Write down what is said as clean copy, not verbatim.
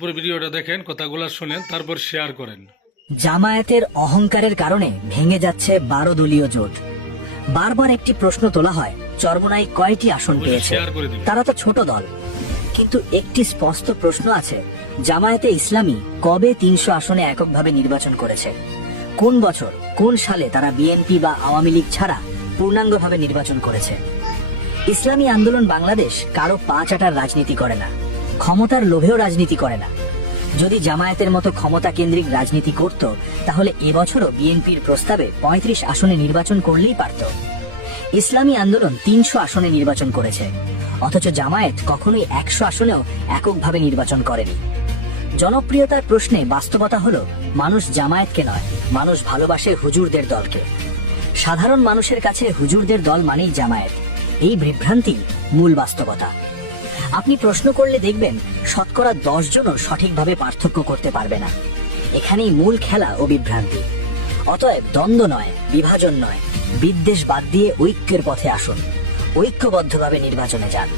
পুরো ভিডিওটা দেখেন, কথাগুলো শুনেন, তারপর শেয়ার করেন। জামায়াতের অহংকারের কারণে ভেঙে যাচ্ছে 12 দলীয় জোট। বারবার একটি প্রশ্ন তোলা হয়, চরমোনাই কয়টি আসন পেয়েছে? শেয়ার করে দিন। তারা তো ছোট দল। কিন্তু একটি স্পষ্ট প্রশ্ন আছে, জামায়াতে ইসলামী কবে 300 আসনে এককভাবে নির্বাচন করেছে? কোন বছর, কোন সালে তারা বিএনপি বা আওয়ামী লীগ ছাড়া পূর্ণাঙ্গভাবে নির্বাচন করেছে? ইসলামী আন্দোলন বাংলাদেশ কারো পা চাটার রাজনীতি করে না, ক্ষমতার লোভেও রাজনীতি করে না। যদি জামায়াতের মতো ক্ষমতা কেন্দ্রিক রাজনীতি করত, তাহলে এবছরও বিএনপির প্রস্তাবে 35 আসনে নির্বাচন করলেই পারত। ইসলামী আন্দোলন 300 আসনে নির্বাচন করেছে, অথচ জামায়াত কখনোই 100 আসনেও এককভাবে নির্বাচন করেনি। জনপ্রিয়তার প্রশ্নে বাস্তবতা হলো, মানুষ জামায়াতকে নয়, মানুষ ভালোবাসে হুজুরদের দলকে। সাধারণ মানুষের কাছে হুজুরদের দল মানেই জামায়াত। এই বিভ্রান্তি মূল বাস্তবতা। আপনি প্রশ্ন করলে দেখবেন শতকরা 10 জনও সঠিকভাবে পার্থক্য করতে পারবে না। এখানেই মূল খেলা ও বিভ্রান্তি। অতএব দ্বন্দ্ব নয়, বিভাজন নয়, বিদ্বেষ বাদ দিয়ে ঐক্যের পথে আসুন, ঐক্যবদ্ধভাবে নির্বাচনে যান।